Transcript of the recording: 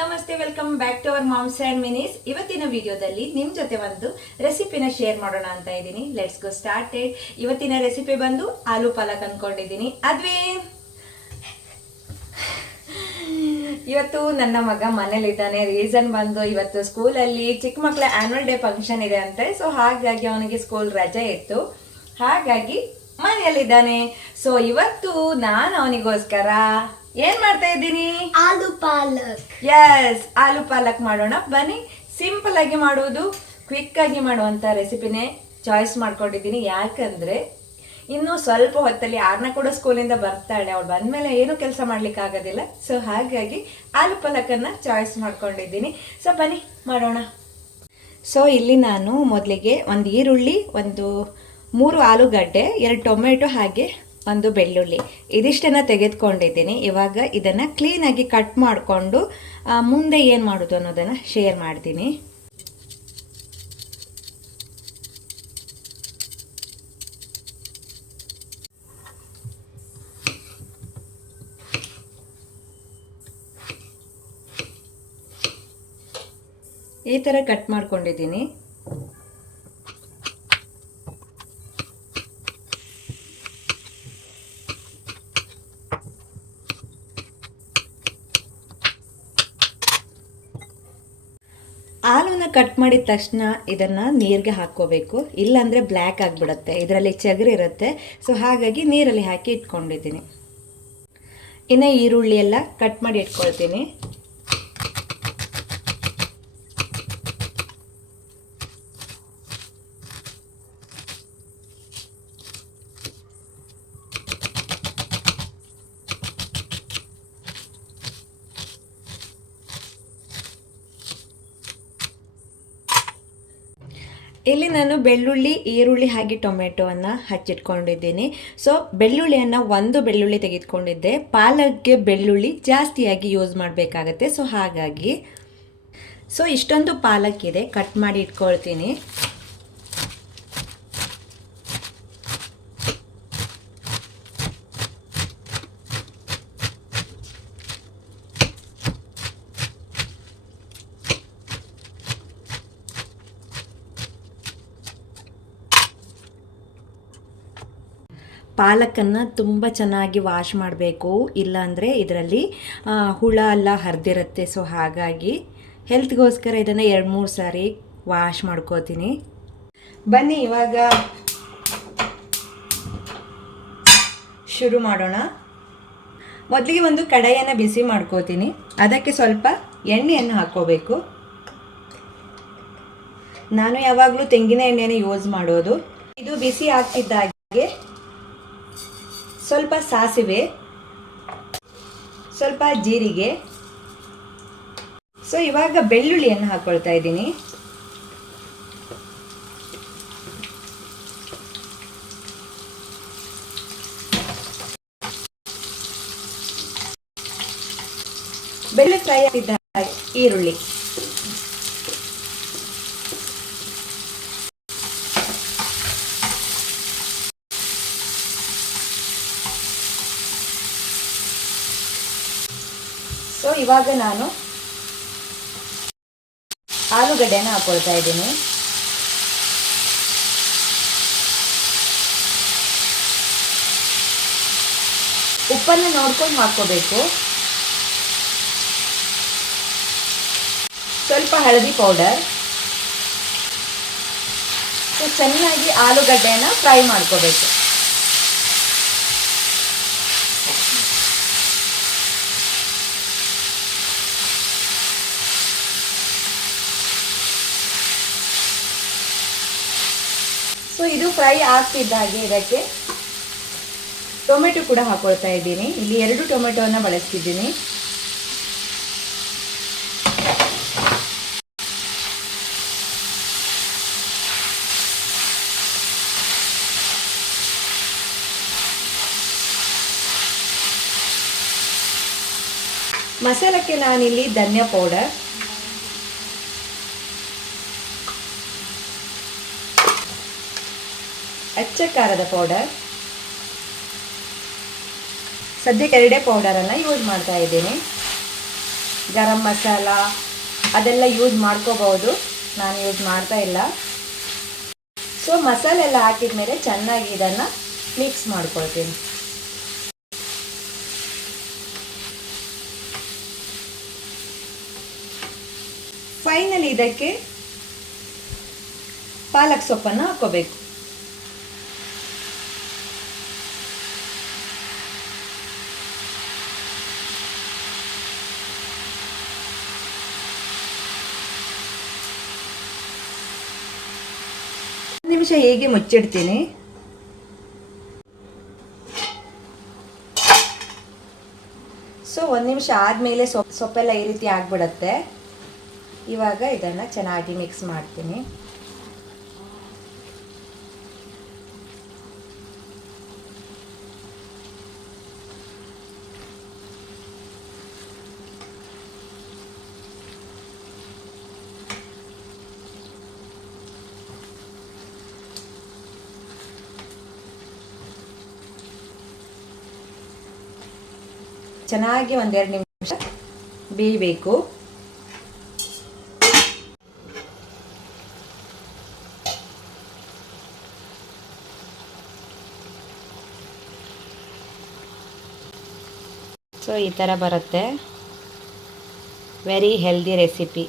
ನಮಸ್ತೆ, welcome back to our moms and minis. ಇವತ್ತಿನ ವಿಡಿಯೋದಲ್ಲಿ ನಿಮ್ಮ ಜೊತೆ ಒಂದು ರೆಸಿಪಿನ ಶೇರ್ ಮಾಡೋಣ ಅಂತ ಇದ್ದೀನಿ. Let's go started. ಇವತ್ತಿನ ರೆಸಿಪಿ ಬಂದು ಆಲೂ ಪಾಲಕ್ ಅಂದ್ಕೊಂಡಿದ್ದೀನಿ. ಅದ್ವೇ ಇವತ್ತು ನನ್ನ ಮಗ ಮನೇಲಿದ್ದಾನೆ. ರೀಸನ್ ಬಂದು ಇವತ್ತು ಸ್ಕೂಲಲ್ಲಿ ಚಿಕ್ಕ ಮಕ್ಕಳ ಆನ್ಯುವಲ್ ಡೇ ಫಂಕ್ಷನ್ ಇದೆ ಅಂತೆ. ಸೊ ಹಾಗಾಗಿ ಅವನಿಗೆ ಸ್ಕೂಲ್ ರಜೆ ಇತ್ತು, ಹಾಗಾಗಿ ಮನೆಯಲ್ಲಿದ್ದಾನೆ. ಸೊ ಇವತ್ತು ನಾನು ಅವನಿಗೋಸ್ಕರ ಏನ್ ಮಾಡ್ತಾ ಇದ್ದೀನಿ? ಆಲೂ ಪಾಲಕ್. ಎಸ್, ಆಲೂ ಪಾಲಕ್ ಮಾಡೋಣ ಬನ್ನಿ. ಸಿಂಪಲ್ ಆಗಿ ಮಾಡುವುದು, ಕ್ವಿಕ್ ಆಗಿ ಮಾಡುವಂತ ರೆಸಿಪಿನೇ ಚಾಯ್ಸ್ ಮಾಡ್ಕೊಂಡಿದ್ದೀನಿ. ಯಾಕಂದ್ರೆ ಇನ್ನು ಸ್ವಲ್ಪ ಹೊತ್ತಲ್ಲಿ ಯಾರನ್ನ ಕೂಡ ಸ್ಕೂಲಿಂದ ಬರ್ತಾಳೆ. ಅವಳು ಬಂದ್ಮೇಲೆ ಏನು ಕೆಲಸ ಮಾಡ್ಲಿಕ್ಕೆ ಆಗೋದಿಲ್ಲ. ಸೊ ಹಾಗಾಗಿ ಆಲೂ ಪಾಲಕನ್ನ ಚಾಯ್ಸ್ ಮಾಡ್ಕೊಂಡಿದ್ದೀನಿ. ಸೊ ಬನ್ನಿ ಮಾಡೋಣ. ಸೊ ಇಲ್ಲಿ ನಾನು ಮೊದಲಿಗೆ ಒಂದು ಈರುಳ್ಳಿ, ಒಂದು 3 ಆಲೂಗಡ್ಡೆ, 2 ಟೊಮೆಟೊ, ಹಾಗೆ ಒಂದು ಬೆಳ್ಳುಳ್ಳಿ, ಇದಿಷ್ಟನ್ನು ತೆಗೆದುಕೊಂಡಿದ್ದೀನಿ. ಇವಾಗ ಇದನ್ನು ಕ್ಲೀನಾಗಿ ಕಟ್ ಮಾಡಿಕೊಂಡು ಮುಂದೆ ಏನು ಮಾಡೋದು ಅನ್ನೋದನ್ನು ಶೇರ್ ಮಾಡ್ತೀನಿ. ಈ ಥರ ಕಟ್ ಮಾಡ್ಕೊಂಡಿದ್ದೀನಿ. ಆಲೂನ ಕಟ್ ಮಾಡಿದ ತಕ್ಷಣ ಇದನ್ನು ನೀರಿಗೆ ಹಾಕ್ಕೋಬೇಕು, ಇಲ್ಲಾಂದರೆ ಬ್ಲ್ಯಾಕ್ ಆಗಿಬಿಡುತ್ತೆ. ಇದರಲ್ಲಿ ಚಗರಿ ಇರುತ್ತೆ. ಸೊ ಹಾಗಾಗಿ ನೀರಲ್ಲಿ ಹಾಕಿ ಇಟ್ಕೊಂಡಿದ್ದೀನಿ. ಇನ್ನು ಈರುಳ್ಳಿ ಎಲ್ಲ ಕಟ್ ಮಾಡಿ ಇಟ್ಕೊಳ್ತೀನಿ. ಇಲ್ಲಿ ನಾನು ಬೆಳ್ಳುಳ್ಳಿ, ಈರುಳ್ಳಿ ಹಾಗೆ ಟೊಮೆಟೊವನ್ನು ಹಚ್ಚಿಟ್ಕೊಂಡಿದ್ದೀನಿ. ಸೊ ಬೆಳ್ಳುಳ್ಳಿಯನ್ನು 1 ಬೆಳ್ಳುಳ್ಳಿ ತೆಗೆದುಕೊಂಡಿದ್ದೆ. ಪಾಲಕ್ಗೆ ಬೆಳ್ಳುಳ್ಳಿ ಜಾಸ್ತಿಯಾಗಿ ಯೂಸ್ ಮಾಡಬೇಕಾಗತ್ತೆ. ಸೊ ಹಾಗಾಗಿ ಇಷ್ಟೊಂದು ಪಾಲಕ್ ಇದೆ, ಕಟ್ ಮಾಡಿ ಇಟ್ಕೊಳ್ತೀನಿ. ಪಾಲಕನ್ನು ತುಂಬ ಚೆನ್ನಾಗಿ ವಾಶ್ ಮಾಡಬೇಕು, ಇಲ್ಲಾಂದರೆ ಇದರಲ್ಲಿ ಹುಳ ಎಲ್ಲ ಹರಿದಿರುತ್ತೆ. ಸೊ ಹಾಗಾಗಿ ಹೆಲ್ತ್ಗೋಸ್ಕರ ಇದನ್ನು 2-3 ಸಾರಿ ವಾಶ್ ಮಾಡ್ಕೋತೀನಿ. ಬನ್ನಿ ಇವಾಗ ಶುರು ಮಾಡೋಣ. ಮೊದಲಿಗೆ ಒಂದು ಕಡಾಯಿಯನ್ನು ಬಿಸಿ ಮಾಡ್ಕೋತೀನಿ. ಅದಕ್ಕೆ ಸ್ವಲ್ಪ ಎಣ್ಣೆಯನ್ನು ಹಾಕ್ಕೋಬೇಕು. ನಾನು ಯಾವಾಗಲೂ ತೆಂಗಿನ ಎಣ್ಣೆನ ಯೂಸ್ ಮಾಡೋದು. ಇದು ಬಿಸಿ ಆಗ್ತಿದ್ದಾಗೆ ಸ್ವಲ್ಪ ಸಾಸಿವೆ, ಸ್ವಲ್ಪ ಜೀರಿಗೆ. ಸೊ ಇವಾಗ ಬೆಳ್ಳುಳ್ಳಿಯನ್ನು ಹಾಕ್ಕೊಳ್ತಾ ಇದ್ದೀನಿ. ಬೆಳ್ಳುಳ್ಳಿ ಫ್ರೈ ಆಗಿದ್ದ ಈರುಳ್ಳಿ, ಸೊ ಇವಾಗ ನಾನು ಆಲೂಗಡ್ಡೆನ ಹಾಕೊಳ್ತಾ ಇದ್ದೀನಿ. ಉಪ್ಪನ್ನು ನೋಡ್ಕೊಂಡು ಹಾಕ್ಕೋಬೇಕು. ಸ್ವಲ್ಪ ಹಳದಿ ಪೌಡರ್. ಸೊ ಚೆನ್ನಾಗಿ ಆಲೂಗಡ್ಡೆನ ಫ್ರೈ ಮಾಡ್ಕೋಬೇಕು. ಸೊ ಇದು ಫ್ರೈ ಆಗ್ತಿದ್ದ ಹಾಗೆ ಇದಕ್ಕೆ ಟೊಮೆಟೊ ಕೂಡ ಹಾಕೊಳ್ತಾ ಇದ್ದೀನಿ. ಇಲ್ಲಿ 2 ಟೊಮೆಟೊವನ್ನು ಬಳಸ್ತಿದ್ದೀನಿ. ಮಸಾಲಕ್ಕೆ ನಾನಿಲ್ಲಿ ಧನಿಯಾ ಪೌಡರ್, ಅಚ್ಚ ಖಾರದ ಪೌಡರ್, ಸದ್ಯಕ್ಕೆ 2 ಪೌಡರನ್ನು ಯೂಸ್ ಮಾಡ್ತಾ ಇದ್ದೀನಿ. ಗರಂ ಮಸಾಲ ಅದೆಲ್ಲ ಯೂಸ್ ಮಾಡ್ಕೋಬಹುದು. ನಾನು ಯೂಸ್ ಮಾಡ್ತಾ ಇಲ್ಲ. ಸೊ ಮಸಾಲೆ ಎಲ್ಲ ಹಾಕಿದ ಮೇಲೆ ಚೆನ್ನಾಗಿ ಇದನ್ನು ಮಿಕ್ಸ್ ಮಾಡ್ಕೊಳ್ತೀನಿ. ಫೈನಲಿ ಇದಕ್ಕೆ ಪಾಲಕ್ ಸೊಪ್ಪನ್ನು ಹಾಕೋಬೇಕು. ಒಂದು ನಿಮಿಷ ಹೇಗೆ ಮುಚ್ಚಿಡ್ತೀನಿ. ಸೊ ಒಂದು ನಿಮಿಷ ಆದಮೇಲೆ ಸೊಪ್ಪೆಲ್ಲ ಈ ರೀತಿ ಆಗಿಬಿಡುತ್ತೆ. ಇವಾಗ ಇದನ್ನು ಚೆನ್ನಾಗಿ ಮಿಕ್ಸ್ ಮಾಡ್ತೀನಿ. ಚೆನ್ನಾಗಿ ಒಂದೆರಡು ನಿಮಿಷ ಬೇಯಬೇಕು. ಸೊ ಈ ಥರ ಬರುತ್ತೆ. Very healthy recipe.